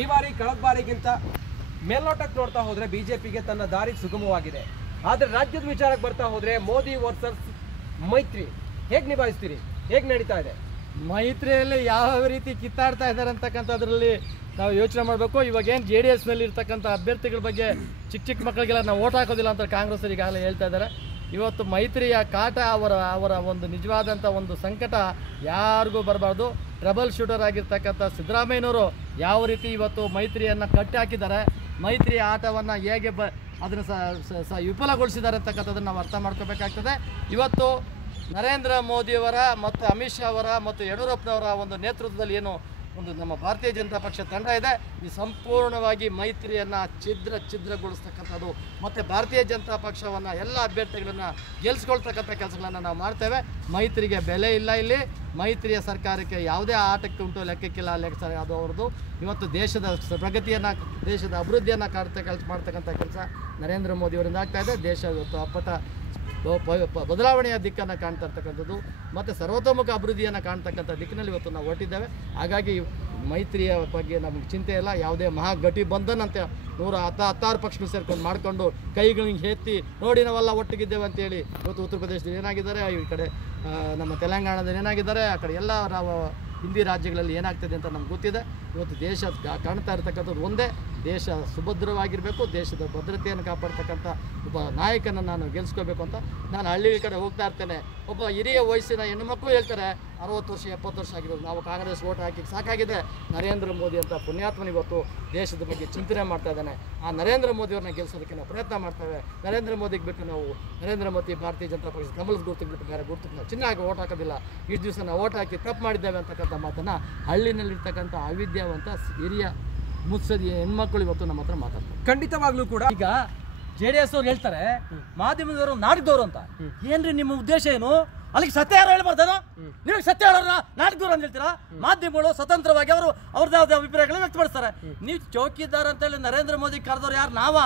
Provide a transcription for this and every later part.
ಈ ಬಾರಿ ಕಳೆದ ಬಾರಿಗಿಂತ ಮೇಲ್ನೋಟಕ್ಕೆ ನೋಡ್ತಾ ಹೋದರೆ ಬಿಜೆಪಿಗೆ ತನ್ನ ದಾರಿ ಸುಗಮವಾಗಿದೆ. ಆದರೆ ರಾಜ್ಯದ ವಿಚಾರಕ್ಕೆ ಬರ್ತಾ ಹೋದರೆ ಮೋದಿ ವರ್ಸಸ್ ಮೈತ್ರಿ ಹೇಗೆ ನಿಭಾಯಿಸ್ತೀರಿ? ಹೇಗೆ ನಡೀತಾ ಇದೆ? ಮೈತ್ರಿಯಲ್ಲಿ ಯಾವ ರೀತಿ ಕಿತ್ತಾಡ್ತಾ ಇದ್ದಾರೆ ಅಂತಕ್ಕಂಥದ್ರಲ್ಲಿ ನಾವು ಯೋಚನೆ ಮಾಡಬೇಕು. ಇವಾಗೇನು JDS ನಲ್ಲಿ ಇರ್ತಕ್ಕಂಥ ಅಭ್ಯರ್ಥಿಗಳ ಬಗ್ಗೆ ಚಿಕ್ಕ ಮಕ್ಕಳಿಗೆಲ್ಲ ನಾವು ಓಟ್ ಹಾಕೋದಿಲ್ಲ ಅಂತ ಕಾಂಗ್ರೆಸ್ ಈಗಾಗಲೇ ಹೇಳ್ತಾ ಇದ್ದಾರೆ. ಇವತ್ತು ಮೈತ್ರಿಯ ಕಾಟ ಅವರ ಒಂದು ನಿಜವಾದಂಥ ಒಂದು ಸಂಕಟ ಯಾರಿಗೂ ಬರಬಾರ್ದು. ಟ್ರಬಲ್ ಶೂಟರ್ ಆಗಿರ್ತಕ್ಕಂಥ ಸಿದ್ದರಾಮಯ್ಯನವರು ಯಾವ ರೀತಿ ಇವತ್ತು ಮೈತ್ರಿಯನ್ನು ಕಟ್ಟಿ ಹಾಕಿದ್ದಾರೆ, ಮೈತ್ರಿಯ ಆಟವನ್ನು ಹೇಗೆ ಅದನ್ನು ವಿಫಲಗೊಳಿಸಿದ್ದಾರೆ ಅಂತಕ್ಕಂಥದ್ದನ್ನು ನಾವು ಅರ್ಥ ಮಾಡ್ಕೋಬೇಕಾಗ್ತದೆ. ಇವತ್ತು ನರೇಂದ್ರ ಮೋದಿಯವರ ಮತ್ತು ಅಮಿತ್ ಶಾ ಅವರ ಮತ್ತು ಯಡಿಯೂರಪ್ಪನವರ ಒಂದು ನೇತೃತ್ವದಲ್ಲಿ ಏನು ಒಂದು ನಮ್ಮ ಭಾರತೀಯ ಜನತಾ ಪಕ್ಷ ತಂಡ ಇದೆ, ಈ ಸಂಪೂರ್ಣವಾಗಿ ಮೈತ್ರಿಯನ್ನು ಛಿದ್ರಗೊಳಿಸ್ತಕ್ಕಂಥದ್ದು ಮತ್ತು ಭಾರತೀಯ ಜನತಾ ಪಕ್ಷವನ್ನು ಎಲ್ಲ ಅಭ್ಯರ್ಥಿಗಳನ್ನು ಗೆಲ್ಲಿಸ್ಕೊಳ್ತಕ್ಕಂಥ ಕೆಲಸಗಳನ್ನು ನಾವು ಮಾಡ್ತೇವೆ. ಮೈತ್ರಿಗೆ ಬೆಲೆ ಇಲ್ಲ. ಇಲ್ಲಿ ಮೈತ್ರಿಯ ಸರ್ಕಾರಕ್ಕೆ ಯಾವುದೇ ಆಟಕ್ಕೆ ಉಂಟು ಲೆಕ್ಕಕ್ಕಿಲ್ಲ. ಅದು ಅವ್ರದ್ದು ಇವತ್ತು ದೇಶದ ಪ್ರಗತಿಯನ್ನು, ದೇಶದ ಅಭಿವೃದ್ಧಿಯನ್ನು ಮಾಡ್ತಕ್ಕಂಥ ಕೆಲಸ ನರೇಂದ್ರ ಮೋದಿಯವರಿಂದ ಆಗ್ತಾಯಿದೆ. ದೇಶ ಇವತ್ತು ಅಪ್ಪಟ ಬದಲಾವಣೆಯ ದಿಕ್ಕನ್ನು ಕಾಣ್ತಾ ಇರ್ತಕ್ಕಂಥದ್ದು ಮತ್ತು ಸರ್ವತೋಮುಖ ಅಭಿವೃದ್ಧಿಯನ್ನು ಕಾಣ್ತಕ್ಕಂಥ ದಿಕ್ಕಿನಲ್ಲಿ ಇವತ್ತು ನಾವು ಹೊರಟಿದ್ದೇವೆ. ಹಾಗಾಗಿ ಮೈತ್ರಿಯ ಬಗ್ಗೆ ನಮಗೆ ಚಿಂತೆ ಇಲ್ಲ. ಯಾವುದೇ ಮಹಾಗಠಬಂಧನ್ ಅಂತ 116 ಪಕ್ಷಗಳು ಸೇರ್ಕೊಂಡು ಮಾಡಿಕೊಂಡು ಕೈಗಳಿಗೆ ಎತ್ತಿ ನೋಡಿ ನಾವೆಲ್ಲ ಒಟ್ಟಿಗಿದ್ದೇವೆ ಅಂತೇಳಿ ಇವತ್ತು ಉತ್ತರ ಪ್ರದೇಶದಲ್ಲಿ ಏನಾಗಿದ್ದಾರೆ, ಈ ಕಡೆ ನಮ್ಮ ತೆಲಂಗಾಣದಲ್ಲಿ ಏನಾಗಿದ್ದಾರೆ, ಆ ಕಡೆ ಎಲ್ಲ ನಾವು ಹಿಂದಿ ರಾಜ್ಯಗಳಲ್ಲಿ ಏನಾಗ್ತದೆ ಅಂತ ನಮ್ಗೆ ಗೊತ್ತಿದೆ. ಇವತ್ತು ದೇಶ ಕಾಣ್ತಾ ಇರ್ತಕ್ಕಂಥದ್ದು ಒಂದೇ, ದೇಶ ಸುಭದ್ರವಾಗಿರಬೇಕು, ದೇಶದ ಭದ್ರತೆಯನ್ನು ಕಾಪಾಡ್ತಕ್ಕಂಥ ಒಬ್ಬ ನಾಯಕನ ನಾನು ಗೆಲ್ಲಿಸ್ಕೋಬೇಕು ಅಂತ ನಾನು ಹಳ್ಳಿಗಳ ಕಡೆ ಹೋಗ್ತಾ ಇರ್ತೇನೆ. ಒಬ್ಬ ಹಿರಿಯ ವಯಸ್ಸಿನ ಹೆಣ್ಣುಮಕ್ಕಳು ಹೇಳ್ತಾರೆ 60 ವರ್ಷ 70 ವರ್ಷ ಆಗಿರೋದು, ನಾವು ಕಾಂಗ್ರೆಸ್ ಓಟ್ ಹಾಕಿ ಸಾಕಾಗಿದೆ. ನರೇಂದ್ರ ಮೋದಿ ಅಂತ ಪುಣ್ಯಾತ್ಮನ ಇವತ್ತು ದೇಶದ ಬಗ್ಗೆ ಚಿಂತನೆ ಮಾಡ್ತಾ ಇದ್ದಾನೆ. ಆ ನರೇಂದ್ರ ಮೋದಿಯವ್ರನ್ನ ಗೆಲ್ಲಿಸೋದಕ್ಕೆ ನಾವು ಪ್ರಯತ್ನ ಮಾಡ್ತೇವೆ. ನರೇಂದ್ರ ಮೋದಿಗೆ ಬಿಟ್ಟು ನಾವು ನರೇಂದ್ರ ಮೋದಿ ಭಾರತೀಯ ಜನತಾ ಪಕ್ಷ ಕಮಲದ ಗುರುತಿಗೆ ಬಿಟ್ಟು ಬೇರೆ ಗುರುತಿಗೆ ನಾವು ಚಿನ್ನಾಗಿ ಓಟ್ ಹಾಕೋದಿಲ್ಲ. ಇಷ್ಟು ದಿವಸ ನಾವು ಓಟ್ ಹಾಕಿ ತಪ್ಪು ಮಾಡಿದ್ದೇವೆ ಅಂತಕ್ಕಂಥ ಮಾತನ್ನು ಹಳ್ಳಿನಲ್ಲಿರ್ತಕ್ಕಂಥ ಅವಿದ್ಯಾವಂತ ಹಿರಿಯ ಮುತ್ಸದಿ ಹೆಣ್ಮಕ್ಳು ಇವತ್ತು ನಮ್ಮ ಹತ್ರ ಮಾತಾಡ್ತಾರೆ. ಖಂಡಿತವಾಗ್ಲೂ ಕೂಡ ಈಗ JDS ಅವ್ರು ಹೇಳ್ತಾರೆ ಮಾಧ್ಯಮದವರು ನಾಡಿದವರು ಅಂತ. ಏನ್ರಿ ನಿಮ್ಮ ಉದ್ದೇಶ ಏನು? ಅಲ್ಲಿಗೆ ಸತ್ಯ ಯಾರು ಹೇಳ್ಬಾರ್ದೇನೋ? ನೀವು ಸತ್ಯ ಹೇಳೋರ ನಾಡಿದವರು ಅಂತ ಹೇಳ್ತೀರಾ? ಮಾಧ್ಯಮಗಳು ಸ್ವತಂತ್ರವಾಗಿ ಅವ್ರದ್ದು ಯಾವುದೇ ಅಭಿಪ್ರಾಯಗಳನ್ನ ವ್ಯಕ್ತಪಡಿಸ್ತಾರೆ. ನೀವು ಚೌಕಿದಾರ ಅಂತ ಹೇಳಿ ನರೇಂದ್ರ ಮೋದಿ ಕರೆದವ್ರು ಯಾರು? ನಾವ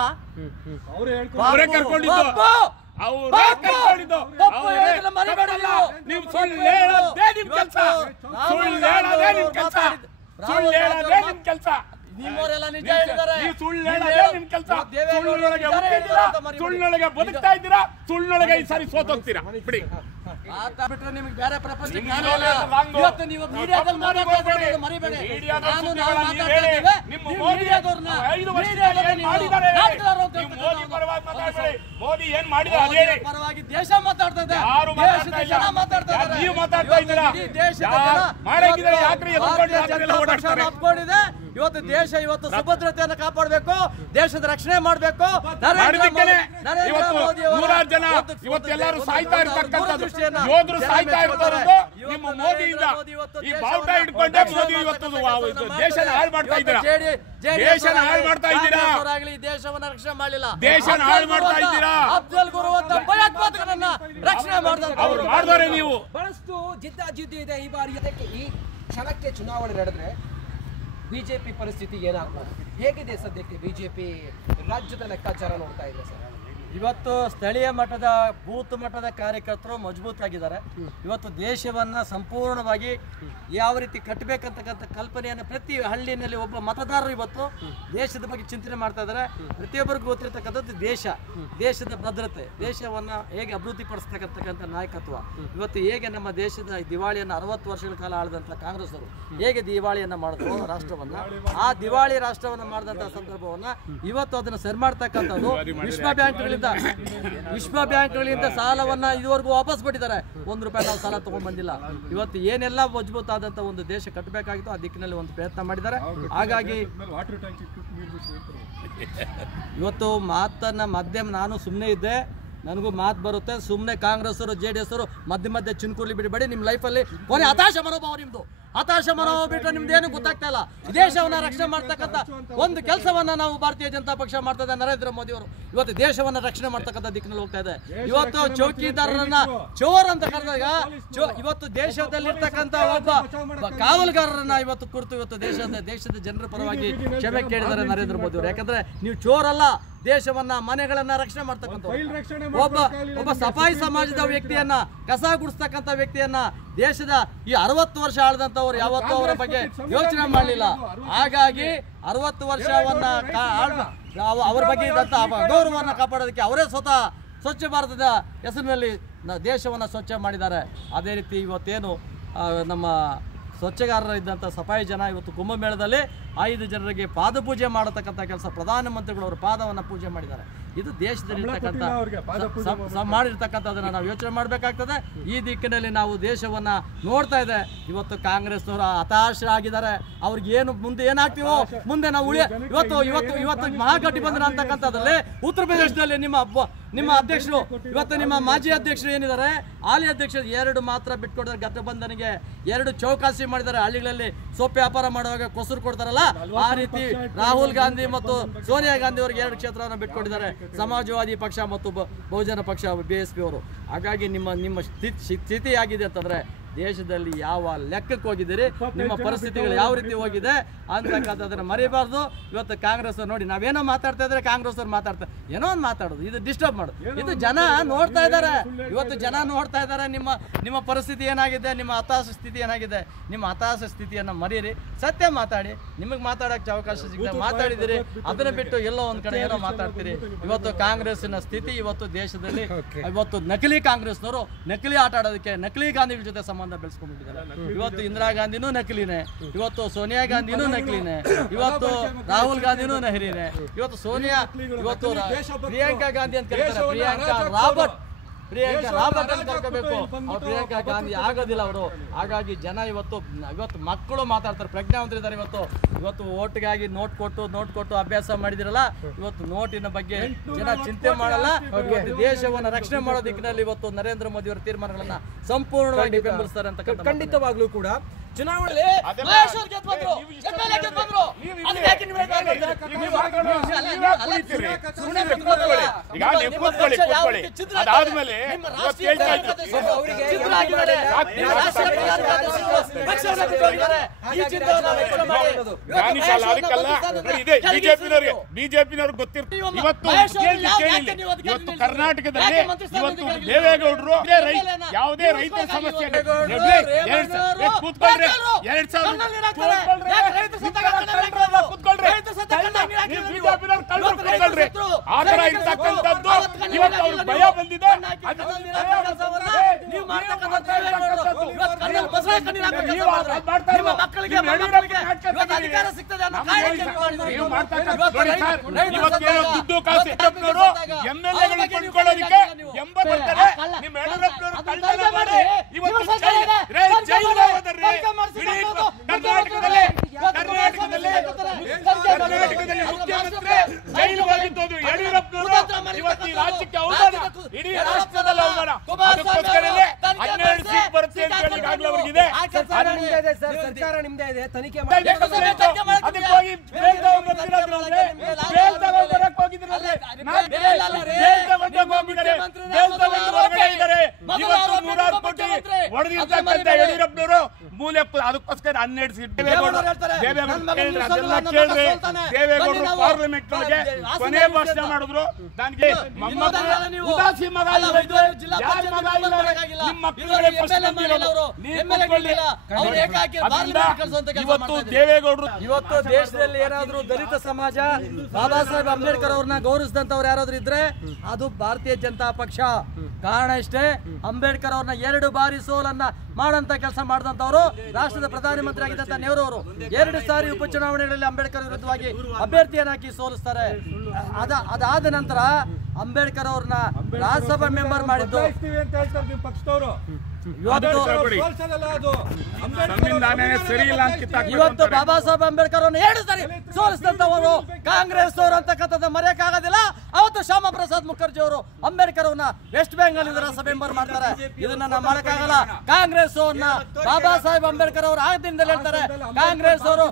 ನಿಮ್ಮವರೆಲ್ಲ ನಿಜ ಹೇಳಿದ್ದಾರೆ. ಸುಳ್ಳೊಳಗೆ ಬದುಕ್ತಾ ಇದ್ದೀರಾ, ಸುಳ್ಳೊಳಗೆ ಈ ಸಾರಿ ಸೋತೋಗ್ತೀರಾ. ಬಿಡಿ, ಬಿಟ್ರೆ ನಿಮಗೆ ಬೇರೆ ಪ್ರಪಂಚ ಇವತ್ತು ನೀವು ಮೀಡಿಯಾದಲ್ಲಿ ಮರಿಬೇಡಿ. ಮೋದಿ ಏನ್ ಮಾಡಿದ್ದಾರೆ ಪರವಾಗಿ ದೇಶ ಮಾತಾಡ್ತಾ ಇದೆ, ಜನ ಮಾತಾಡ್ತಾ ಇದ್ದಾರೆ. ಇವತ್ತು ದೇಶ ಇವತ್ತು ಸುಭದ್ರತೆಯನ್ನು ಕಾಪಾಡಬೇಕು, ದೇಶದ ರಕ್ಷಣೆ ಮಾಡಬೇಕು. ನೂರಾರು ಜನ ಇವತ್ತೆಲ್ಲರೂ ಸಾಯ್ತಾ ಇರ್ತಕ್ಕಂಥದ್ದು, ಯೋಧರು ಸಾಯ್ತಾ ಇರ್ತಾರದು ನಿಮ್ಮ ಮೋದಿಯಿಂದ. ಈ ಬಾವುಟ ಇಟ್ಕೊಂಡೆ ಮೋದಿ ಇವತ್ತು ದೇಶನ ಹಾಳು ಮಾಡ್ತಾ ಇದ್ದೀರಾ, ದೇಶನ ಹಾಳು ಮಾಡ್ತಾ ಇದ್ದೀರಾ, ದೇಶವನ್ನ ರಕ್ಷಣೆ ಮಾಡಲಿಲ್ಲ, ದೇಶನ ಹಾಳು ಮಾಡ್ತಾ ಇದ್ದೀರಾ. ಅಫ್ಜಲ್ ಗುರು ಅಂತ ಭಯೋತ್ಪಾದಕರನ್ನ ರಕ್ಷಣೆ ಮಾಡಿದರೆ ನೀವು ಬಹಳಷ್ಟು ಜಿದ್ದಾಜಿದ್ದು ಇದೆ ಈ ಬಾರಿ. ಈ ಕ್ಷಣಕ್ಕೆ ಚುನಾವಣೆ ನಡೆದ್ರೆ ಬಿಜೆಪಿ ಪರಿಸ್ಥಿತಿ ಏನಾಗ್ಬೋದು? ಹೇಗಿದೆ ಸದ್ಯಕ್ಕೆ ಬಿಜೆಪಿ ರಾಜ್ಯದ ಲೆಕ್ಕಾಚಾರ ನೋಡ್ತಾ ಇದೆ ಸರ್? ಇವತ್ತು ಸ್ಥಳೀಯ ಮಟ್ಟದ ಬೂತ್ ಮಟ್ಟದ ಕಾರ್ಯಕರ್ತರು ಮಜಬೂತಾಗಿದ್ದಾರೆ. ಇವತ್ತು ದೇಶವನ್ನು ಸಂಪೂರ್ಣವಾಗಿ ಯಾವ ರೀತಿ ಕಟ್ಟಬೇಕಂತಕ್ಕಂಥ ಕಲ್ಪನೆಯನ್ನು ಪ್ರತಿ ಹಳ್ಳಿನಲ್ಲಿ ಒಬ್ಬ ಮತದಾರರು ಇವತ್ತು ದೇಶದ ಬಗ್ಗೆ ಚಿಂತನೆ ಮಾಡ್ತಾ ಇದ್ದಾರೆ. ಪ್ರತಿಯೊಬ್ಬರಿಗೂ ಗೊತ್ತಿರತಕ್ಕಂಥದ್ದು ದೇಶದ ಭದ್ರತೆ, ದೇಶವನ್ನು ಹೇಗೆ ಅಭಿವೃದ್ಧಿಪಡಿಸ್ತಕ್ಕಂಥ ನಾಯಕತ್ವ. ಇವತ್ತು ಹೇಗೆ ನಮ್ಮ ದೇಶದ ದಿವಾಳಿಯನ್ನು 60 ವರ್ಷಗಳ ಕಾಲ ಆಳಿದಂಥ ಕಾಂಗ್ರೆಸ್ ಅವರು ಹೇಗೆ ದಿವಾಳಿಯನ್ನು ಮಾಡಿದ್ರು ರಾಷ್ಟ್ರವನ್ನು, ಆ ದಿವಾಳಿ ರಾಷ್ಟ್ರವನ್ನು ಮಾಡಿದಂಥ ಸಂದರ್ಭವನ್ನು ಇವತ್ತು ಅದನ್ನು ಸರಿ ಮಾಡ್ತಕ್ಕಂಥದ್ದು ವಿಶ್ವ ಬ್ಯಾಂಕ್ಗಳಿಂದ ಸಾಲವನ್ನ ಇದುವರೆಗೂ ವಾಪಸ್ ಬಿಟ್ಟಿದ್ದಾರೆ. 1 ರೂಪಾಯಿ ನಾವು ಸಾಲ ತಗೊಂಡ್ ಬಂದಿಲ್ಲ. ಇವತ್ತು ಏನೆಲ್ಲ ಮಜಬೂತಾದಂತ ಒಂದು ದೇಶ ಕಟ್ಟಬೇಕಾಗಿತ್ತು ಆ ದಿಕ್ಕಿನಲ್ಲಿ ಒಂದು ಪ್ರಯತ್ನ ಮಾಡಿದ್ದಾರೆ. ಹಾಗಾಗಿ ಇವತ್ತು ಮಾಧ್ಯಮ ನಾನು ಸುಮ್ಮನೆ ಇದ್ದೆ, ನನಗೂ ಮಾತು ಬರುತ್ತೆ. ಸುಮ್ಮನೆ ಕಾಂಗ್ರೆಸ್ ಅವರು JDS ಅವರು ಮಧ್ಯೆ ಚಿನ್ಕುರ್ಲಿ ಬಿಡಬೇಡಿ. ನಿಮ್ಮ ಲೈಫಲ್ಲಿ ಕೊನೆ ಹತಾಶ ಮನೋಭಾವ, ನಿಮ್ದು ಹತಾಶ ಮನೋಭಾವ ಬಿಟ್ಟರೆ ನಿಮ್ದೇನು ಗೊತ್ತಾಗ್ತಾ ಇಲ್ಲ. ದೇಶವನ್ನ ರಕ್ಷಣೆ ಮಾಡ್ತಕ್ಕಂಥ ಒಂದು ಕೆಲಸವನ್ನ ನಾವು ಭಾರತೀಯ ಜನತಾ ಪಕ್ಷ ಮಾಡ್ತಾ ಇದೆ. ನರೇಂದ್ರ ಮೋದಿ ಅವರು ಇವತ್ತು ದೇಶವನ್ನ ರಕ್ಷಣೆ ಮಾಡ್ತಕ್ಕಂಥ ದಿಕ್ಕಿನಲ್ಲಿ ಹೋಗ್ತಾ ಇದೆ. ಇವತ್ತು ಚೌಕಿದಾರರನ್ನ ಚೋರ್ ಅಂತ ಕರೆದಾಗ ಇವತ್ತು ದೇಶದಲ್ಲಿರ್ತಕ್ಕಂಥ ಒಬ್ಬ ಕಾವಲುಗಾರರನ್ನ ಇವತ್ತು ಕುರಿತು ಇವತ್ತು ದೇಶದ ಜನರ ಪರವಾಗಿ ಕ್ಷಮೆ ಕೇಳಿದ್ದಾರೆ ನರೇಂದ್ರ ಮೋದಿ ಅವರು. ಯಾಕಂದ್ರೆ ನೀವು ಚೋರಲ್ಲ, ದೇಶವನ್ನ ಮನೆಗಳನ್ನ ರಕ್ಷಣೆ ಮಾಡ್ತಕ್ಕಂಥ ಒಬ್ಬ ಸಫಾಯಿ ಸಮಾಜದ ವ್ಯಕ್ತಿಯನ್ನ, ಕಸ ಗುಡಿಸ್ತಕ್ಕಂಥ ವ್ಯಕ್ತಿಯನ್ನ, ದೇಶದ ಈ 60 ವರ್ಷ ಆಳದಂತ ಇದ್ದಂಥವ್ರು ಯಾವತ್ತೂ ಅವರ ಬಗ್ಗೆ ಯೋಚನೆ ಮಾಡಲಿಲ್ಲ. ಹಾಗಾಗಿ 60 ವರ್ಷವನ್ನ ಅವರ ಬಗ್ಗೆ ಇದ್ದಂಥ ಗೌರವವನ್ನು ಕಾಪಾಡೋದಕ್ಕೆ ಅವರೇ ಸ್ವತಃ ಸ್ವಚ್ಛ ಭಾರತದ ಹೆಸರಿನಲ್ಲಿ ದೇಶವನ್ನು ಸ್ವಚ್ಛ ಮಾಡಿದ್ದಾರೆ. ಅದೇ ರೀತಿ ಇವತ್ತೇನು ನಮ್ಮ ಸ್ವಚ್ಛಗಾರರಿದ್ದಂಥ ಸಫಾಯಿ ಜನ ಇವತ್ತು ಕುಂಭಮೇಳದಲ್ಲಿ 5 ಜನರಿಗೆ ಪಾದಪೂಜೆ ಮಾಡತಕ್ಕಂಥ ಕೆಲಸ ಪ್ರಧಾನಮಂತ್ರಿಗಳು ಅವರ ಪಾದವನ್ನು ಪೂಜೆ ಮಾಡಿದ್ದಾರೆ. ಇದು ದೇಶದಲ್ಲಿ ಮಾಡಿರ್ತಕ್ಕಂಥದ್ದನ್ನು ನಾವು ಯೋಚನೆ ಮಾಡಬೇಕಾಗ್ತದೆ. ಈ ದಿಕ್ಕಿನಲ್ಲಿ ನಾವು ದೇಶವನ್ನು ನೋಡ್ತಾ ಇದೆ. ಇವತ್ತು ಕಾಂಗ್ರೆಸ್ನವರು ಹತಾಶರಾಗಿದ್ದಾರೆ. ಅವ್ರಿಗೆ ಏನು ಮುಂದೆ ಏನಾಗ್ತೀವೋ ಮುಂದೆ ನಾವು ಇವತ್ತು ಮಹಾಗಠಬಂಧನ ಅಂತಕ್ಕಂಥದ್ರಲ್ಲಿ ಉತ್ತರ ಪ್ರದೇಶದಲ್ಲಿ ನಿಮ್ಮ ಅಧ್ಯಕ್ಷರು ಇವತ್ತು ನಿಮ್ಮ ಮಾಜಿ ಅಧ್ಯಕ್ಷರು ಏನಿದ್ದಾರೆ ಹಾಲಿ ಅಧ್ಯಕ್ಷರು 2 ಮಾತ್ರ ಬಿಟ್ಕೊಡ್ತಾರೆ. ಗಠಬಂಧನಿಗೆ 2 ಚೌಕಾಸಿ ಮಾಡಿದ್ದಾರೆ. ಹಳ್ಳಿಗಳಲ್ಲಿ ಸೊಪ್ಪು ವ್ಯಾಪಾರ ಮಾಡುವಾಗ ಕೊಸರು ಕೊಡ್ತಾರಲ್ಲ ಆ ರೀತಿ ರಾಹುಲ್ ಗಾಂಧಿ ಮತ್ತು ಸೋನಿಯಾ ಗಾಂಧಿ ಅವರಿಗೆ 2 ಕ್ಷೇತ್ರವನ್ನು ಬಿಟ್ಕೊಟ್ಟಿದ್ದಾರೆ, ಸಮಾಜವಾದಿ ಪಕ್ಷ ಮತ್ತು ಬಹುಜನ ಪಕ್ಷ BSP ಅವರು. ಹಾಗಾಗಿ ನಿಮ್ಮ ಸ್ಥಿತಿ ಆಗಿದೆ ಅಂತಂದ್ರೆ ದೇಶದಲ್ಲಿ ಯಾವ ಲೆಕ್ಕಕ್ಕೆ ಹೋಗಿದ್ದೀರಿ, ನಿಮ್ಮ ಪರಿಸ್ಥಿತಿಗಳು ಯಾವ ರೀತಿ ಹೋಗಿದೆ ಅಂತಕ್ಕಂಥದ್ದನ್ನು ಮರಿಬಾರ್ದು. ಇವತ್ತು ಕಾಂಗ್ರೆಸ್ ನೋಡಿ ನಾವೇನೋ ಮಾತಾಡ್ತಾ ಇದ್ರೆ ಕಾಂಗ್ರೆಸ್ ಅವ್ರು ಮಾತಾಡ್ತಾರೆ, ಏನೋ ಒಂದು ಮಾತಾಡೋದು, ಇದು ಡಿಸ್ಟರ್ಬ್ ಮಾಡೋದು. ಇದು ಜನ ನೋಡ್ತಾ ಇದ್ದಾರೆ. ಇವತ್ತು ಜನ ನೋಡ್ತಾ ಇದ್ದಾರೆ ನಿಮ್ಮ ಪರಿಸ್ಥಿತಿ ಏನಾಗಿದೆ, ನಿಮ್ಮ ಹತಾಶ ಸ್ಥಿತಿ ಏನಾಗಿದೆ. ನಿಮ್ಮ ಹತಾಶ ಸ್ಥಿತಿಯನ್ನು ಮರೀರಿ, ಸತ್ಯ ಮಾತಾಡಿ. ನಿಮಗೆ ಮಾತಾಡೋಕ್ಕೆ ಅವಕಾಶ ಸಿಗ್ತದೆ, ಮಾತಾಡಿದಿರಿ. ಅದನ್ನ ಬಿಟ್ಟು ಎಲ್ಲೋ ಒಂದು ಕಡೆ ಏನೋ ಮಾತಾಡ್ತೀರಿ. ಇವತ್ತು ಕಾಂಗ್ರೆಸ್ಸಿನ ಸ್ಥಿತಿ ಇವತ್ತು ದೇಶದಲ್ಲಿ ಇವತ್ತು ನಕಲಿ ಕಾಂಗ್ರೆಸ್ನವರು ನಕಲಿ ಆಟ ಆಡೋದಕ್ಕೆ ನಕಲಿ ಗಾಂಧಿಗಳ ಜೊತೆ ಸಂಬಂಧ ಬೆಳೆಸ್ಕೊಂಡ್ಬಿಟ್ಟಿದ್ದಾರೆ. ಇವತ್ತು ಇಂದಿರಾ ಗಾಂಧಿನೂ ನಕಲಿನೇ, ಇವತ್ತು ಸೋನಿಯಾ ಗಾಂಧಿನೂ ನಕಲಿನೇ, ಇವತ್ತು ರಾಹುಲ್ ಗಾಂಧಿನೂ ನಹರಿನೇ, ಇವತ್ತು ಸೋನಿಯಾ, ಇವತ್ತು ಪ್ರಿಯಾಂಕಾ ಗಾಂಧಿ ಅಂತ ಕರೀತಾರೆ, ಪ್ರಿಯಾಂಕಾ ರಾಬರ್ಟ್ ಅಂತ ಕರ್ಕೋಬೇಕು. ಪ್ರಿಯಾಂಕಾ ಗಾಂಧಿ ಆಗೋದಿಲ್ಲ ಅವರು. ಹಾಗಾಗಿ ಜನ ಇವತ್ತು ಮಕ್ಕಳು ಮಾತಾಡ್ತಾರೆ, ಪ್ರಜ್ಞಾವಂತರಿದ್ದಾರೆ. ಇವತ್ತು ಓಟ್ಗಾಗಿ ನೋಟ್ ಕೊಟ್ಟು ಅಭ್ಯಾಸ ಮಾಡಿದಿರಲ್ಲ, ಇವತ್ತು ನೋಟಿನ ಬಗ್ಗೆ ಜನ ಚಿಂತೆ ಮಾಡಲ್ಲ. ಇವತ್ತು ದೇಶವನ್ನು ರಕ್ಷಣೆ ಮಾಡೋ ದಿಕ್ಕಿನಲ್ಲಿ ಇವತ್ತು ನರೇಂದ್ರ ಮೋದಿ ಅವರ ತೀರ್ಮಾನಗಳನ್ನ ಸಂಪೂರ್ಣವಾಗಿ ಬೆಂಬಲಿಸ್ತಾರೆ ಅಂತ ಖಂಡಿತವಾಗ್ಲೂ ಕೂಡ ಚುನಾವಣೆ ಬಿಜೆಪಿನವ್ರಿಗೆ ಗೊತ್ತಿರ್ತೀವಿ. ಇವತ್ತು ಕರ್ನಾಟಕದಲ್ಲಿ ಇವತ್ತು ದೇವೇಗೌಡರು ಯಾವುದೇ ರೈತರ ಸಮಸ್ಯೆ ಕೂತ್ಕೊಂಡ್ರೆ 2000 ಆತರ ಇರ್ತಕ್ಕಂಥದ್ದು ಇವತ್ತು ಅವ್ರಿಗೆ ಭಯ ಬಂದಿದೆ. ದುಡ್ಡು ಕಾಸು MLA ಕೊಂಡ್ಕೊಳ್ಳೋದಕ್ಕೆ 80 ಬರ್ತಾರೆ. ನಿಮ್ಮ ಯಡಿಯೂರಪ್ಪನವರು ಕಳ್ಳತನ ಮಾಡಿ ಇವತ್ತು ಜೈಲಿಗೆ ಹೋದರ್ರಿ. ಕರ್ನಾಟಕದಲ್ಲಿ ಮುಖ್ಯಮಂತ್ರಿ ಜೈಲು ಹೋಗಿದ್ದು ಯಡಿಯೂರಪ್ಪನವರು. ಇವತ್ತು ಈ ರಾಜ್ಯಕ್ಕೆ ಅವಮಾನ, ಇಡೀ ರಾಷ್ಟ್ರದಲ್ಲಿ ಅವಮಾನ. ಅದಕ್ಕೋಸ್ಕರನೇ 12 ಸೀಟ್ ಬರುತ್ತೆ ಅಂತ ಹೇಳಿ ಈಗಾಗಲೇ ಅವ್ರಿಗಿದೆ. ಸರ್ಕಾರ ನಿಮ್ದೇ ಇದೆ, ತನಿಖೆ ಅದಕ್ಕೆ ಹೋಗಿ ಬೇಲ್ ತಗೊಂಡ್ಬರಕ್ ಹೋಗಿದ್ರಲ್ಲ, ಇವತ್ತು 100 ಕೋಟಿ ಹೊಡೆದಿರ್ತಕ್ಕಂಥ ಯಡಿಯೂರಪ್ಪನವರು ಮೂಲೆ. ಅದಕ್ಕೋಸ್ಕರ 12 ಸೀಟ್ ದೇವೇಗೌಡರು ಪಾರ್ಲಿಮೆಂಟ್ ನೊಳಗೆ ಕೊನೆ ಭಾಷಣ ಮಾಡಿದ್ರು. ನನಗೆ ಉದಾಸಿ ಮಗ ಇವತ್ತು ದೇವೇಗೌಡರು ಇವತ್ತು ದೇಶದಲ್ಲಿ ಏನಾದ್ರು ದಲಿತ ಸಮಾಜ ಬಾಬಾ ಸಾಹೇಬ್ ಅಂಬೇಡ್ಕರ್ ಅವ್ರನ್ನ ಗೌರವಿಸಿದಂತವ್ರು ಯಾರಾದ್ರೂ ಇದ್ರೆ ಅದು ಭಾರತೀಯ ಜನತಾ ಪಕ್ಷ. ಕಾರಣ ಇಷ್ಟೇ, ಅಂಬೇಡ್ಕರ್ ಅವ್ರನ್ನ 2 ಬಾರಿ ಸೋಲನ್ನ ಮಾಡಂತ ಕೆಲಸ ಮಾಡಿದಂತವ್ರು ರಾಷ್ಟ್ರದ ಪ್ರಧಾನಮಂತ್ರಿ ಆಗಿದ್ದಂತ ನೆಹರು ಅವರು 2 ಸಾರಿ ಉಪಚುನಾವಣೆಗಳಲ್ಲಿ ಅಂಬೇಡ್ಕರ್ ವಿರುದ್ಧವಾಗಿ ಅಭ್ಯರ್ಥಿಯನ್ನು ಹಾಕಿ ಸೋಲಿಸ್ತಾರೆ. ಅದಾದ ನಂತರ ಅಂಬೇಡ್ಕರ್ ಅವ್ರನ್ನ ರಾಜ್ಯಸಭಾ ಮೆಂಬರ್ ಮಾಡಿದ್ದು ಇವತ್ತು ಬಾಬಾ ಸಾಹೇಬ್ ಅಂಬೇಡ್ಕರ್ ಅವ್ರನ್ನ 2 ಸಾರಿ ಸೋಲಿಸಿದಂತವರು ಕಾಂಗ್ರೆಸ್ ಅವರು ಅಂತಕ್ಕಂಥದ್ದು ಮರೆಯಕ್ಕಾಗೋದಿಲ್ಲ. ಅವತ್ತು ಶ್ಯಾಮ ಪ್ರಸಾದ್ ಮುಖರ್ಜಿ ಅವರು ಅಂಬೇಡ್ಕರ್ ಅವ್ರನ್ನ ವೆಸ್ಟ್ ಬೆಂಗಾಲ್ ರಾಜ್ಯಸಭೆ ಮೆಂಬರ್ ಮಾಡ್ತಾರೆ. ಇದನ್ನ ನಾವು ಮಾಡಕ್ಕಾಗಲ್ಲ. ಕಾಂಗ್ರೆಸ್ ಅವ್ರನ್ನ ಬಾಬಾ ಸಾಹೇಬ್ ಅಂಬೇಡ್ಕರ್ ಅವರು ಆ ದಿನದಲ್ಲಿ ಹೇಳ್ತಾರೆ, ಕಾಂಗ್ರೆಸ್ ಅವರು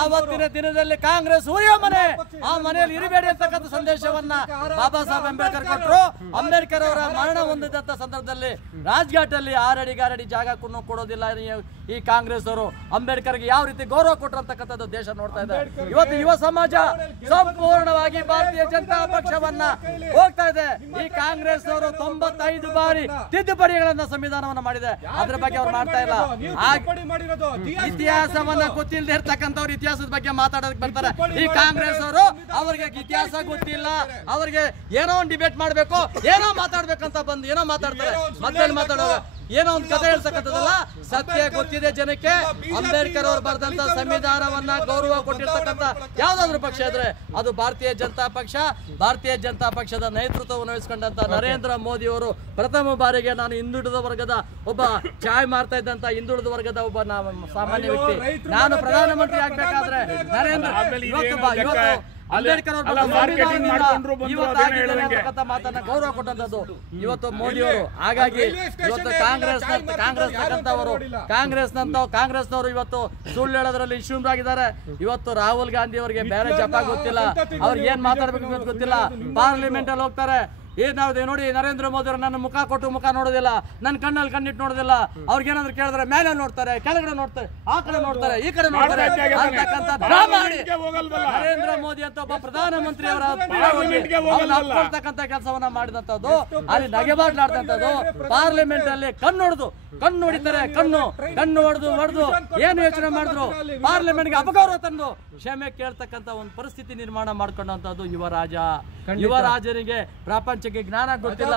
ಆವತ್ತಿನ ದಿನದಲ್ಲಿ ಕಾಂಗ್ರೆಸ್ ಉರಿಯೋ ಮನೆ, ಆ ಮನೆಯಲ್ಲಿ ಇರಬೇಡಿ ಅಂತಕ್ಕಂಥ ಸಂದೇಶವನ್ನ ಬಾಬಾ ಸಾಹೇಬ್ ಅಂಬೇಡ್ಕರ್ ಕೊಟ್ಟರು. ಅಂಬೇಡ್ಕರ್ ಅವರ ಮರಣ ಹೊಂದಿದಂತ ಸಂದರ್ಭದಲ್ಲಿ ರಾಜ್ಯ ರಾಜ್ಘಾಟ್ ಅಲ್ಲಿ 6 ಅಡಿಗೆ 6 ಅಡಿ ಜಾಗ ಕೊಡೋದಿಲ್ಲ ಈ ಕಾಂಗ್ರೆಸ್ ಅವರು. ಅಂಬೇಡ್ಕರ್ಗೆ ಯಾವ ರೀತಿ ಗೌರವ ಕೊಟ್ಟಿರ್ತಕ್ಕಂಥದ್ದು ದೇಶ ನೋಡ್ತಾ ಇದೆ. ಇವತ್ತು ಯುವ ಸಮಾಜ ಸಂಪೂರ್ಣವಾಗಿ ಭಾರತೀಯ ಜನತಾ ಪಕ್ಷವನ್ನ ಹೋಗ್ತಾ ಇದೆ. ಈ ಕಾಂಗ್ರೆಸ್ ಅವರು 95 ಬಾರಿ ತಿದ್ದುಪಡಿಗಳನ್ನ ಸಂವಿಧಾನವನ್ನ ಮಾಡಿದೆ, ಅದ್ರ ಬಗ್ಗೆ ಅವ್ರು ಮಾಡ್ತಾ ಇಲ್ಲ. ಇತಿಹಾಸವನ್ನ ಗೊತ್ತಿಲ್ಲದೆ ಇರ್ತಕ್ಕಂಥವ್ರು ಇತಿಹಾಸದ ಬಗ್ಗೆ ಮಾತಾಡೋದಕ್ಕೆ ಬರ್ತಾರೆ. ಈ ಕಾಂಗ್ರೆಸ್ ಅವರು ಅವ್ರಿಗೆ ಇತಿಹಾಸ ಗೊತ್ತಿಲ್ಲ, ಅವ್ರಿಗೆ ಏನೋ ಒಂದು ಡಿಬೇಟ್ ಮಾಡ್ಬೇಕು, ಏನೋ ಮಾತಾಡ್ಬೇಕಂತ ಬಂದು ಏನೋ ಮಾತಾಡ್ತಾರೆ. ಮತ್ತೆ ಮಾತಾಡೋದು ಏನೋ ಒಂದು ಕಥೆ ಹೇಳ್ತಕ್ಕಂಥದ್ದಲ್ಲ, ಸತ್ಯ ಗೊತ್ತಿದೆ ಜನಕ್ಕೆ. ಅಂಬೇಡ್ಕರ್ ಅವರು ಬರೆದಂತ ಸಂವಿಧಾನವನ್ನ ಗೌರವ ಕೊಟ್ಟಿರ್ತಕ್ಕಂಥ ಯಾವ್ದಾದ್ರು ಪಕ್ಷ ಇದ್ರೆ ಅದು ಭಾರತೀಯ ಜನತಾ ಪಕ್ಷ. ಭಾರತೀಯ ಜನತಾ ಪಕ್ಷದ ನೇತೃತ್ವವನ್ನು ವಹಿಸಿಕೊಂಡಂತ ನರೇಂದ್ರ ಮೋದಿ ಅವರು ಪ್ರಥಮ ಬಾರಿಗೆ ನಾನು ಹಿಂದುಳಿದ ವರ್ಗದ ಒಬ್ಬ ಚಾಯ್ ಮಾರ್ತಾ ಇದ್ದಂತ ಹಿಂದುಳಿದ ವರ್ಗದ ಒಬ್ಬ ಸಾಮಾನ್ಯ ವ್ಯಕ್ತಿ, ನಾನು ಪ್ರಧಾನಮಂತ್ರಿ ಆಗ್ಬೇಕಾದ್ರೆ ನರೇಂದ್ರ ಅಂಬೇಡ್ಕರ್ ಮಾತನ್ನ ಗೌರವ ಕೊಟ್ಟಂತದ್ದು ಇವತ್ತು ಮೋದಿ ಅವರು. ಹಾಗಾಗಿ ಇವತ್ತು ಕಾಂಗ್ರೆಸ್ನವರು ಇವತ್ತು ಸುಳ್ಳು ಹೇಳೋದ್ರಲ್ಲಿ ಇಶ್ಯೂರಾಗಿದ್ದಾರೆ. ಇವತ್ತು ರಾಹುಲ್ ಗಾಂಧಿ ಅವರಿಗೆ ಬೇರೆ ಜಪ ಗೊತ್ತಿಲ್ಲ, ಅವ್ರಿಗೆ ಏನ್ ಮಾತಾಡ್ಬೇಕು ಅಂತ ಗೊತ್ತಿಲ್ಲ. ಪಾರ್ಲಿಮೆಂಟ್ ಅಲ್ಲಿ ಹೋಗ್ತಾರೆ, ಏನಾவது ನೋಡಿ ನರೇಂದ್ರ ಮೋದಿ ಅವರು ನನ್ನ ಮುಖ ಕೊಟ್ಟು ಮುಖ ನೋಡೋದಿಲ್ಲ, ನನ್ನ ಕಣ್ಣಲ್ಲಿ ಕಣ್ಣಿಟ್ಟು ನೋಡೋದಿಲ್ಲ. ಅವ್ರಿಗೇನಾದ್ರು ಕೇಳಿದ್ರೆ ಮೇಲೆ ನೋಡ್ತಾರೆ, ಕೆಳಗಡೆ ನೋಡ್ತಾರೆ, ಆ ಕಡೆ ನೋಡ್ತಾರೆ, ಈ ಕಡೆ ನೋಡ್ತಾರೆ ಅಂತಕ್ಕಂಥ ಡ್ರಾಮಾ ಮಾಡಿ ನರೇಂದ್ರ ಮೋದಿ ಅಂತ ಒಬ್ಬ ಪ್ರಧಾನಮಂತ್ರಿ ಅವರ ಕೆಲಸವನ್ನ ಮಾಡಿದಂತದ್ದು, ಅಲ್ಲಿ ನಗೆಬಾಡ್ಲಾಡ್ದಂಥದ್ದು. ಪಾರ್ಲಿಮೆಂಟ್ ಅಲ್ಲಿ ಕಣ್ಣು ಹೊಡಿತಾರೆ, ಕಣ್ಣು ಹೊಡೆದು ಏನು ಯೋಚನೆ ಮಾಡಿದ್ರು ಪಾರ್ಲಿಮೆಂಟ್ಗೆ ಅಪಗೌರವ ತಂದು ಕ್ಷಮೆ ಕೇಳ್ತಕ್ಕಂಥ ಒಂದು ಪರಿಸ್ಥಿತಿ ನಿರ್ಮಾಣ ಮಾಡ್ಕೊಂಡಂತದ್ದು ಯುವರಾಜನಿಗೆ ಪ್ರಪಂಚಕ್ಕೆ ಜ್ಞಾನ ಗೊತ್ತಿಲ್ಲ,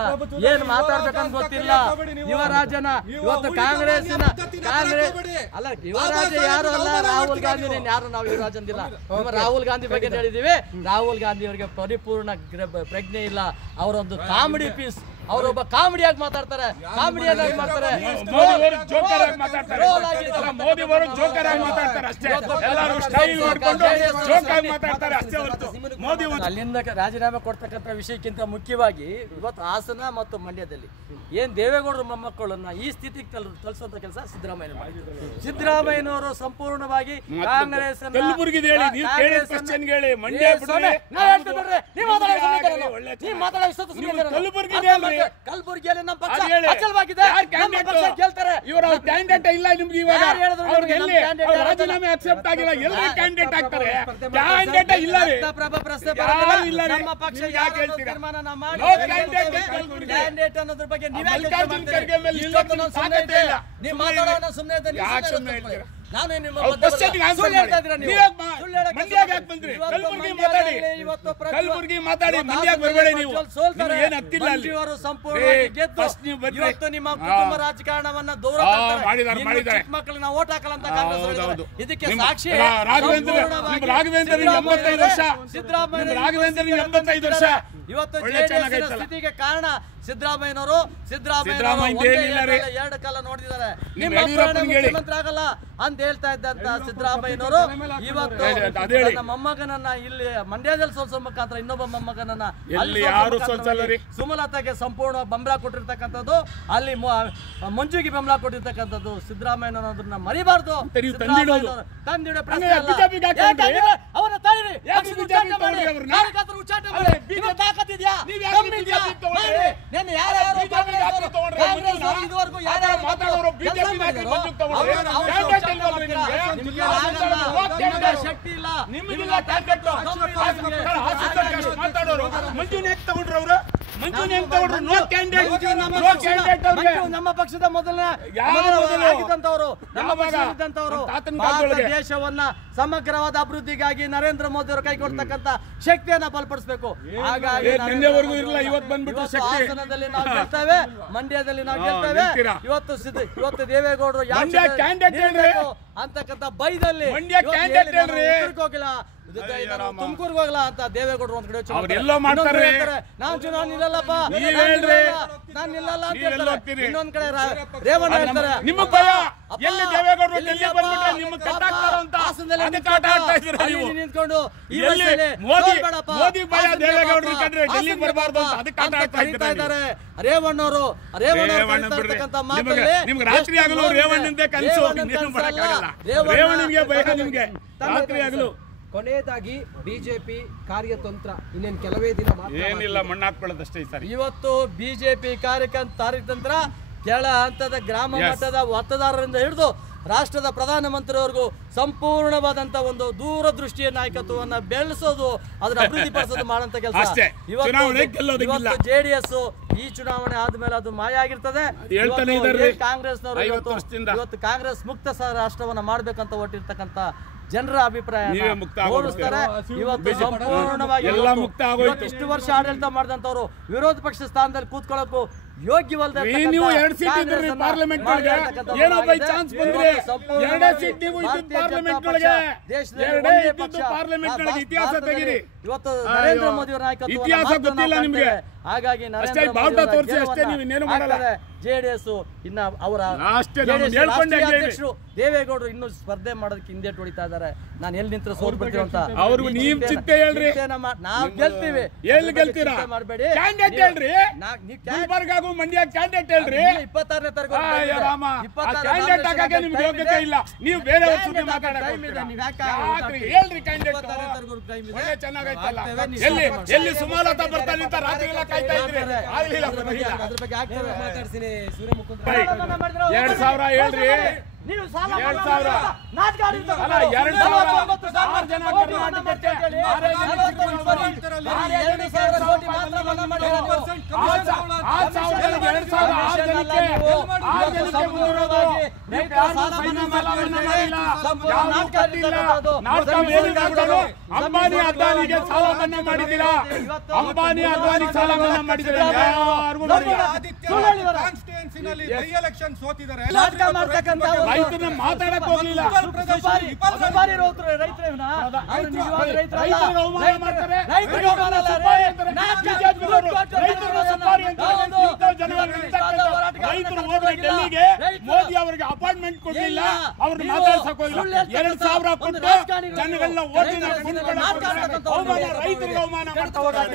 ಏನ್ ಮಾತಾಡ್ಬೇಕಂತ ಗೊತ್ತಿಲ್ಲ. ಯುವರಾಜನ ಇವತ್ತು ಕಾಂಗ್ರೆಸ್ ಅಲ್ಲ, ಯುವರಾಜ ಯಾರು ಅಲ್ಲ, ರಾಹುಲ್ ಗಾಂಧಿ ಯಾರು ನಾವು ಯುವರಾಜ್ ಅಂದಿಲ್ಲ. ರಾಹುಲ್ ಗಾಂಧಿ ಬಗ್ಗೆ ಹೇಳಿದೀವಿ, ರಾಹುಲ್ ಗಾಂಧಿ ಅವರಿಗೆ ಪರಿಪೂರ್ಣ ಪ್ರಜ್ಞೆ ಇಲ್ಲ. ಅವರೊಂದು ಕಾಮಿಡಿ ಪೀಸ್, ಅವರೊಬ್ಬ ಕಾಮಿಡಿಯಾಗಿ ಮಾತಾಡ್ತಾರೆ, ಕಾಮಿಡಿಯಾಗಿ ಮಾಡ್ತಾರೆ, ಅಲ್ಲಿಂದ ರಾಜೀನಾಮೆ ಕೊಡ್ತಕ್ಕಂಥ ವಿಷಯಕ್ಕಿಂತ ಮುಖ್ಯವಾಗಿ ಇವತ್ತು ಹಾಸನ ಮತ್ತು ಮಂಡ್ಯದಲ್ಲಿ ಏನ್ ದೇವೇಗೌಡರ ಮೊಮ್ಮಕ್ಕಳನ್ನ ಈ ಸ್ಥಿತಿಗೆ ತಲುಪಿಸುವಂತ ಕೆಲಸ ಸಿದ್ದರಾಮಯ್ಯನವರು ಸಂಪೂರ್ಣವಾಗಿ ಕಾಂಗ್ರೆಸ್ ಕಲಬುರಗಿಯಲ್ಲಿ ನಮ್ಮ ಪಕ್ಷ ಅಚಲವಾಗಿದೆ, ಗೆಲ್ತಾರೆ. ಕ್ಯಾಂಡಿಡೇಟ್ ಇಲ್ಲ ನಿಮ್ಗೆ ಇವಾಗ, ರಾಜೀನಾಮೆ ಅಕ್ಸೆಪ್ಟ್ ಆಗಿಲ್ಲ, ಎಲ್ಲರೂ ಕ್ಯಾಂಡಿಡೇಟ್ ಆಗ್ತಾರೆ. ಕ್ಯಾಂಡಿಡೇಟ್ ಇಲ್ಲ, ನಮ್ಮ ಪಕ್ಷ ತೀರ್ಮಾನ ಮಾಡಿ ಕ್ಯಾಂಡಿಡೇಟ್ ಅನ್ನೋದ್ರ ಬಗ್ಗೆ ನೀವು ಮಾತಾಡೋಣ ಸುಮ್ಮನೆ ನಾನು ನಿಮ್ಮ ಕಲಬುರಗಿ ಮಾತಾಡಿ ಮಂಡ್ಯಕ್ಕೆ ಬರಬೇಡಿ ನೀವು. ಸಂಪೂರ್ಣವಾಗಿ ಗೆದ್ದು ಇವತ್ತು ನಿಮ್ಮ ಕುಟುಂಬ ರಾಜಕಾರಣವನ್ನ ದೂರ ಮಕ್ಕಳನ್ನ ಓಟ್ ಹಾಕಲ್ಲ ಅಂತ ಕಾಂಗ್ರೆಸ್. ಇದಕ್ಕೆ ಸಾಕ್ಷಿ ರಾಘವೇಂದ್ರ 85 ವರ್ಷ, ಸಿದ್ದರಾಮಯ್ಯ 85 ವರ್ಷ. ಇವತ್ತು ಸ್ಥಿತಿಗೆ ಕಾರಣ ಸಿದ್ದರಾಮಯ್ಯನವರು 2 ಕಾಲ ನೋಡಿದ್ದಾರೆ. ನಿಮ್ಮ ಮುಖ್ಯಮಂತ್ರಿ ಆಗಲ್ಲ ಅಂತ ಹೇಳ್ತಾ ಇದ್ದಂತ ಸಿದ್ದರಾಮಯ್ಯನವರು ಇವತ್ತು ನನ್ನ ಮೊಮ್ಮಗನನ್ನ ಇಲ್ಲಿ ಮಂಡ್ಯದಲ್ಲಿ ಸೋಲ್ಸೋ ಮುಖಾಂತರ ಇನ್ನೊಬ್ಬ ಮೊಮ್ಮಗನನ್ನ ಸುಮಲತಾಗೆ ಸಂಪೂರ್ಣ ಬೆಂಬಲ ಕೊಟ್ಟಿರ್ತಕ್ಕಂಥದ್ದು, ಅಲ್ಲಿ ಮಂಜುಗೆ ಬೆಂಬಲ ಕೊಟ್ಟಿರ್ತಕ್ಕಂಥದ್ದು. ಸಿದ್ದರಾಮಯ್ಯನವರನ್ನ ಮರಿಬಾರ್ದು, ತಂದಿಡೋ ಪ್ರಶ್ನೆ ಅಲ್ಲ. ಅವರ ತಾಯಿರಿ ಉಚ್ಚಾಟನೆ ಮಾಡಿ ತಾಕತ್ತಿದ್ಯಾ? ಇದುವರೆಗೂ ಶಕ್ತಿ ಇಲ್ಲ, ನಮ್ಮ ಪಕ್ಷದ ಮೊದಲನೇ ದೇಶವನ್ನ ಸಮಗ್ರವಾದ ಅಭಿವೃದ್ಧಿಗಾಗಿ ನರೇಂದ್ರ ಮೋದಿ ಅವರು ಕೈಗೊಳ್ತಕ್ಕಂಥ ಶಕ್ತಿಯನ್ನ ಬಲಪಡಿಸಬೇಕು. ಹಾಗಾಗಿ ಹಾಸನದಲ್ಲಿ ನಾವು ಗೆಲ್ತೇವೆ, ಮಂಡ್ಯದಲ್ಲಿ ನಾವು ಗೆಲ್ತೇವೆ. ಇವತ್ತು ದೇವೇಗೌಡರು ಅಂತಕ್ಕಂಥ ಬೈದಲ್ಲಿ ಹೋಗಿಲ್ಲ, ತುಮಕೂರ್ಗೆ ಹೋಗಲ್ಲ ಅಂತ ದೇವೇಗೌಡರು ಒಂದ್ ಕಡೆ ನಾನ್ ಚುನಾವಣೆ ನಿಲ್ಲಲ್ಲಪ್ಪ, ನಾನ್ ನಿಲ್ಲಲ್ಲ ಅಂತ ಹೇಳ್ತಾರೆ. ಇನ್ನೊಂದ್ ಕಡೆ ರೇವಣ್ಣ ಹೇಳ್ತಾರೆ ನಿಂತ್ಕೊಂಡು ಕರೀತಾ ಇದ್ದಾರೆ ರೇವಣ್ಣವರು. ಕೊನೆಯದಾಗಿ ಬಿಜೆಪಿ ಕಾರ್ಯತಂತ್ರ ಇನ್ನೇನು ಕೆಲವೇ ದಿನ ಏನಿಲ್ಲ, ಮಣ್ಣಾಕ್ಕೊಳ್ಳೋದಷ್ಟೇ. ಇವತ್ತು ಬಿಜೆಪಿ ಕಾರ್ಯತಂತ್ರ ಕೆಳ ಹಂತದ ಗ್ರಾಮ ಮಟ್ಟದ ಮತದಾರರಿಂದ ಹಿಡಿದು ರಾಷ್ಟ್ರದ ಪ್ರಧಾನಮಂತ್ರಿಯವರೆಗೂ ಸಂಪೂರ್ಣವಾದಂತ ಒಂದು ದೂರದೃಷ್ಟಿಯ ನಾಯಕತ್ವವನ್ನು ಬೆಳೆಸೋದು, ಅದನ್ನ ಅಭಿವೃದ್ಧಿಪಡಿಸೋದು ಮಾಡುವಂತ ಕೆಲಸ. ಇವತ್ತು ಜೆಡಿಎಸ್ ಈ ಚುನಾವಣೆ ಆದ್ಮೇಲೆ ಅದು ಮಾಯ ಆಗಿರ್ತದೆ. ಕಾಂಗ್ರೆಸ್ನವರು ಇವತ್ತು ಕಾಂಗ್ರೆಸ್ ಮುಕ್ತ ರಾಷ್ಟ್ರವನ್ನ ಮಾಡ್ಬೇಕಂತ ಹೊಟ್ಟಿರ್ತಕ್ಕಂಥ ಜನರ ಅಭಿಪ್ರಾಯ ತೋರಿಸ್ತಾರೆ. ಇವತ್ತು ಸಂಪೂರ್ಣವಾಗಿ ಇಷ್ಟು ವರ್ಷ ಆಡಳಿತ ಮಾಡಿದಂತವ್ರು ವಿರೋಧ ಪಕ್ಷ ಸ್ಥಾನದಲ್ಲಿ ಕೂತ್ಕೊಳ್ಳೋಕು ಯೋಗ್ಯವಲ್ಲದೆ ಇವತ್ತು ನರೇಂದ್ರ ಮೋದಿ ಅವರ ನಾಯಕತ್ವ. ಹಾಗಾಗಿ ಜೆಡಿಎಸ್ ಇನ್ನ ಅವರ ಅಧ್ಯಕ್ಷರು ದೇವೇಗೌಡರು ಇನ್ನು ಸ್ಪರ್ಧೆ ಮಾಡೋದಕ್ಕೆ ಹಿಂದೇಟು ಹೊಡಿತಾ ಇದ್ದಾರೆ. ನಾನು ಎಲ್ಲಿ ನಿಂತ್ರೆ ಸೋಲ್ಬಿಡ್ತೀವಿ ಅಂತ ನಾವು ಗೆಲ್ತೀವಿ. ಮಾಡಬೇಡಿ. ಮಂಡ್ಯ ಕ್ಯಾಂಡಿಡೇಟ್ ಹೇಳ್ರಿ. 26ನೇ ತಾರೀಕು ನೀವು ಬೇರೆ ಎಲ್ಲಿ ಸುಮಾಲತಾ ಬರ್ತಾನೆ ಅಂತ ರಾತ್ರಿ ಎಲ್ಲ ಕಾಯ್ತಾ ಇದ್ರಿ. 2000 ಹೇಳ್ರಿ. 2000 ಅಲ್ಲ 2000 ಜನ ಕರ್ನಾಟಕಕ್ಕೆ ಅಂಬಾನಿ ಅದಾನಿಗೆ ಸಾಲ ಮನ್ನಾ ಮಾಡಿದ್ದೀರಾ? ಅಂಬಾನಿ ಅದಾನಿ ಸಾಲ ಮನ್ನಾ ಮಾಡಿದ್ದೀರಾ? ರೈತರನ್ನ ಮಾತಾಡಕ್ ಹೋಗ್ಲಿಲ್ಲ. ರೈತರು ಹೋದ್ರೆ ಡೆಲ್ಲಿಗೆ ಮೋದಿ ಅವರಿಗೆ ಅಪಾಯಿಂಟ್ಮೆಂಟ್ ಕೊಡ್ಲಿಲ್ಲ, ಅವ್ರನ್ನ ಮಾತಾಡ್ಸಕ್ ಹೋಗಿಲ್ಲ. 2000 ಕೊಟ್ಟು ಜನಗಳನ್ನ ಓಟಿನ ರೈತರಿಗೆ ಅವಮಾನ ಮಾಡ್ತಾ ಹೋರಾಟ.